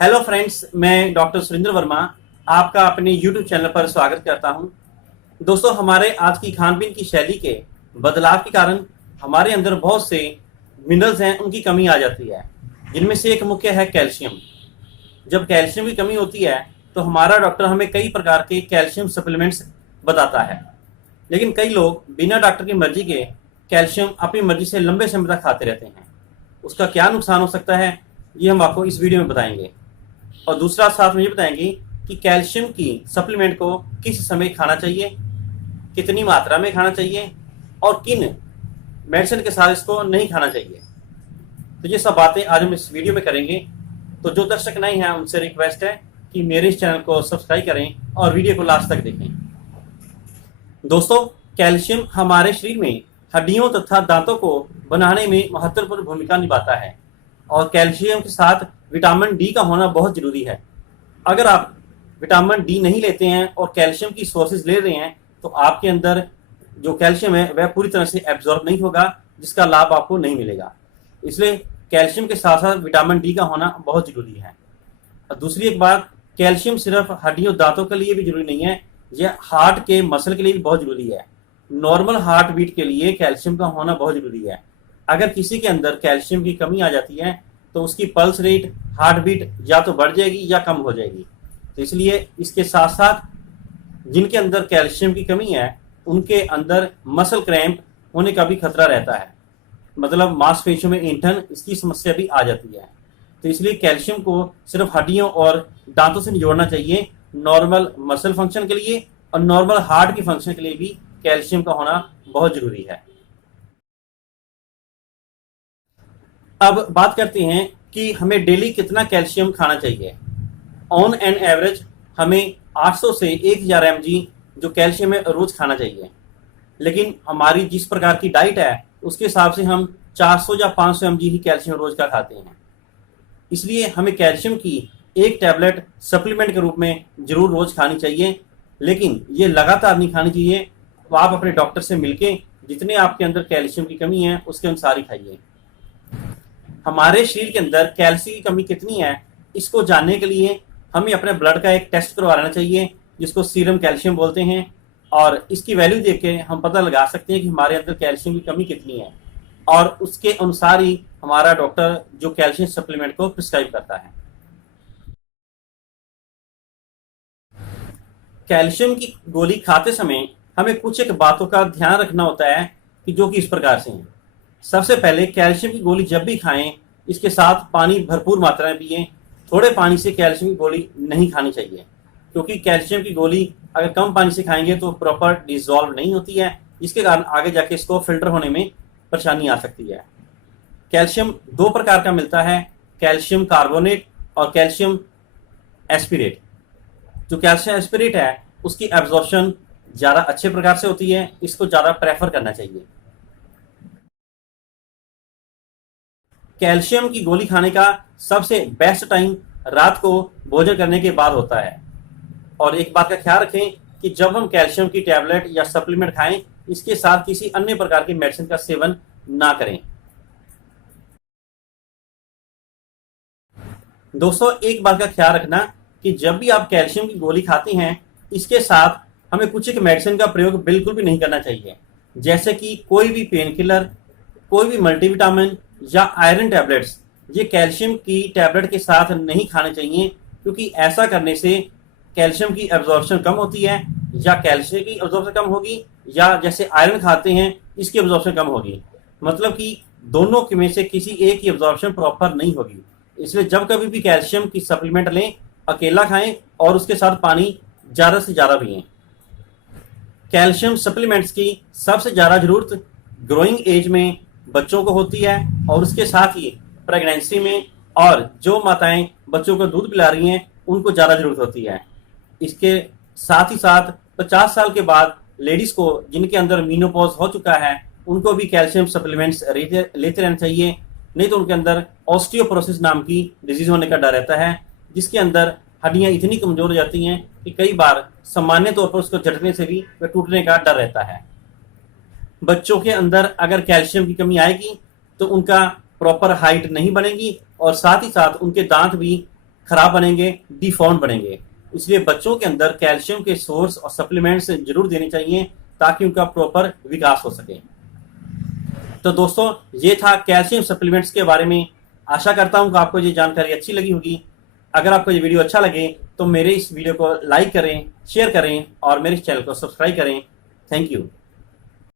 Hello friends, मैं doctor Surendra Verma आपका अपने यूट्यूब चैनल पर स्वागत करता हूं। दोस्तों, हमारे आज की खान पीन की शैली के बदलाव के कारण हमारे अंदर बहुत से मिनरल्स हैं, उनकी कमी आ जाती है, जिनमें से एक मुख्य है कैल्शियम। जब कैल्शियम की कमी होती है तो हमारा डॉक्टर हमें कई प्रकार के कैल्शियम सप्लीमेंट्स बताता है, लेकिन कई लोग बिना डॉक्टर की मर्जी के कैल्शियम अपनी मर्जी से लंबे समय तक खाते रहते हैं। उसका क्या नुकसान हो सकता है, ये हम आपको इस वीडियो में बताएंगे। और दूसरा साथ में ये बताएंगे कि कैल्शियम की सप्लीमेंट को किस समय खाना चाहिए, कितनी मात्रा में खाना चाहिए और किन मेडिसिन के साथ इसको नहीं खाना चाहिए। तो ये सब बातें आज हम इस वीडियो में करेंगे। तो जो दर्शक नहीं हैं उनसे रिक्वेस्ट है कि मेरे इस चैनल को सब्सक्राइब करें और वीडियो को लास्ट तक देखें। दोस्तों, कैल्शियम हमारे शरीर में हड्डियों तथा दांतों को बनाने में महत्वपूर्ण भूमिका निभाता है और कैल्शियम के साथ विटामिन डी का होना बहुत जरूरी है। अगर आप विटामिन डी नहीं लेते हैं और कैल्शियम की सोर्सेज ले रहे हैं तो आपके अंदर जो कैल्शियम है वह पूरी तरह से एब्जॉर्ब नहीं होगा, जिसका लाभ आपको नहीं मिलेगा। इसलिए कैल्शियम के साथ साथ विटामिन डी का होना बहुत जरूरी है। और दूसरी एक बात, कैल्शियम सिर्फ हड्डियों दांतों के लिए भी जरूरी नहीं है, यह हार्ट के मसल के लिए भी बहुत जरूरी है। नॉर्मल हार्ट बीट के लिए कैल्शियम का होना बहुत जरूरी है। अगर किसी के अंदर कैल्शियम की कमी आ जाती है तो उसकी पल्स रेट, हार्ट बीट या तो बढ़ जाएगी या कम हो जाएगी। तो इसलिए इसके साथ साथ जिनके अंदर कैल्शियम की कमी है उनके अंदर मसल क्रैम्प होने का भी खतरा रहता है, मतलब मांसपेशियों में ऐंठन, इसकी समस्या भी आ जाती है। तो इसलिए कैल्शियम को सिर्फ हड्डियों और दांतों से नहीं जोड़ना चाहिए, नॉर्मल मसल फंक्शन के लिए और नॉर्मल हार्ट की फंक्शन के लिए भी कैल्शियम का होना बहुत जरूरी है। अब बात करते हैं कि हमें डेली कितना कैल्शियम खाना चाहिए। ऑन एन एवरेज हमें 800 से 1000 mg जो कैल्शियम है रोज खाना चाहिए, लेकिन हमारी जिस प्रकार की डाइट है उसके हिसाब से हम 400 या 500 mg ही कैल्शियम रोज का खाते हैं। इसलिए हमें कैल्शियम की एक टैबलेट सप्लीमेंट के रूप में जरूर रोज खानी चाहिए, लेकिन ये लगातार नहीं खानी चाहिए। तो आप अपने डॉक्टर से मिलके जितने आपके अंदर कैल्शियम की कमी है उसके अनुसार ही खाइए। हमारे शरीर के अंदर कैल्शियम की कमी कितनी है, इसको जानने के लिए हमें अपने ब्लड का एक टेस्ट करवा लेना चाहिए, जिसको सीरम कैल्शियम बोलते हैं। और इसकी वैल्यू देख के हम पता लगा सकते हैं कि हमारे अंदर कैल्शियम की कमी कितनी है, और उसके अनुसार ही हमारा डॉक्टर जो कैल्शियम सप्लीमेंट को प्रिस्क्राइब करता है। कैल्शियम की गोली खाते समय हमें कुछ एक बातों का ध्यान रखना होता है कि जो कि इस प्रकार से हैं। सबसे पहले, कैल्शियम की गोली जब भी खाएं इसके साथ पानी भरपूर मात्रा में पिएं। थोड़े पानी से कैल्शियम की गोली नहीं खानी चाहिए, क्योंकि कैल्शियम की गोली अगर कम पानी से खाएंगे तो प्रॉपर डिसॉल्व नहीं होती है, जिसके कारण आगे जाके इसको फिल्टर होने में परेशानी आ सकती है। कैल्शियम दो प्रकार का मिलता है, कैल्शियम कार्बोनेट और कैल्शियम एस्पिरेट। जो कैल्शियम एस्पिरेट है उसकी एब्जॉर्प्शन ज़्यादा अच्छे प्रकार से होती है, इसको ज़्यादा प्रेफर करना चाहिए। कैल्शियम की गोली खाने का सबसे बेस्ट टाइम रात को भोजन करने के बाद होता है। और एक बात का ख्याल रखें कि जब हम कैल्शियम की टैबलेट या सप्लीमेंट खाएं, इसके साथ किसी अन्य प्रकार की मेडिसिन का सेवन ना करें। दोस्तों, एक बात का ख्याल रखना कि जब भी आप कैल्शियम की गोली खाते हैं इसके साथ हमें कुछ एक मेडिसिन का प्रयोग बिल्कुल भी नहीं करना चाहिए, जैसे कि कोई भी पेन किलर, कोई भी मल्टीविटामिन या आयरन टैबलेट्स। ये कैल्शियम की टैबलेट के साथ नहीं खाने चाहिए, क्योंकि ऐसा करने से कैल्शियम की एब्जॉर्प्शन कम होती है, या कैल्शियम की एब्जॉर्प्शन कम होगी, या जैसे आयरन खाते हैं इसकी एब्जॉर्प्शन कम होगी। मतलब कि दोनों में से किसी एक की एब्जॉर्प्शन प्रॉपर नहीं होगी। इसलिए जब कभी भी कैल्शियम की सप्लीमेंट लें, अकेला खाएं और उसके साथ पानी ज़्यादा से ज़्यादा पिएं। कैल्शियम सप्लीमेंट्स की सबसे ज़्यादा जरूरत ग्रोइंग एज में बच्चों को होती है, और उसके साथ ही प्रेगनेंसी में, और जो माताएं बच्चों को दूध पिला रही हैं उनको ज़्यादा जरूरत होती है। इसके साथ ही साथ 50 साल के बाद लेडीज को जिनके अंदर मीनोपॉज हो चुका है उनको भी कैल्शियम सप्लीमेंट्स लेते रहना चाहिए, नहीं तो उनके अंदर ऑस्टियोपोरोसिस नाम की डिजीज होने का डर रहता है, जिसके अंदर हड्डियां इतनी कमजोर हो जाती हैं कि कई बार सामान्य तौर पर उसको झटकने से भी वह टूटने का डर रहता है। बच्चों के अंदर अगर कैल्शियम की कमी आएगी तो उनका प्रॉपर हाइट नहीं बनेगी, और साथ ही साथ उनके दांत भी खराब बनेंगे, डिफॉर्म बनेंगे। इसलिए बच्चों के अंदर कैल्शियम के सोर्स और सप्लीमेंट्स जरूर देने चाहिए ताकि उनका प्रॉपर विकास हो सके। तो दोस्तों, ये था कैल्शियम सप्लीमेंट्स के बारे में। आशा करता हूं कि आपको ये जानकारी अच्छी लगी होगी। अगर आपको ये वीडियो अच्छा लगे तो मेरे इस वीडियो को लाइक करें, शेयर करें और मेरे इस चैनल को सब्सक्राइब करें। Thank you.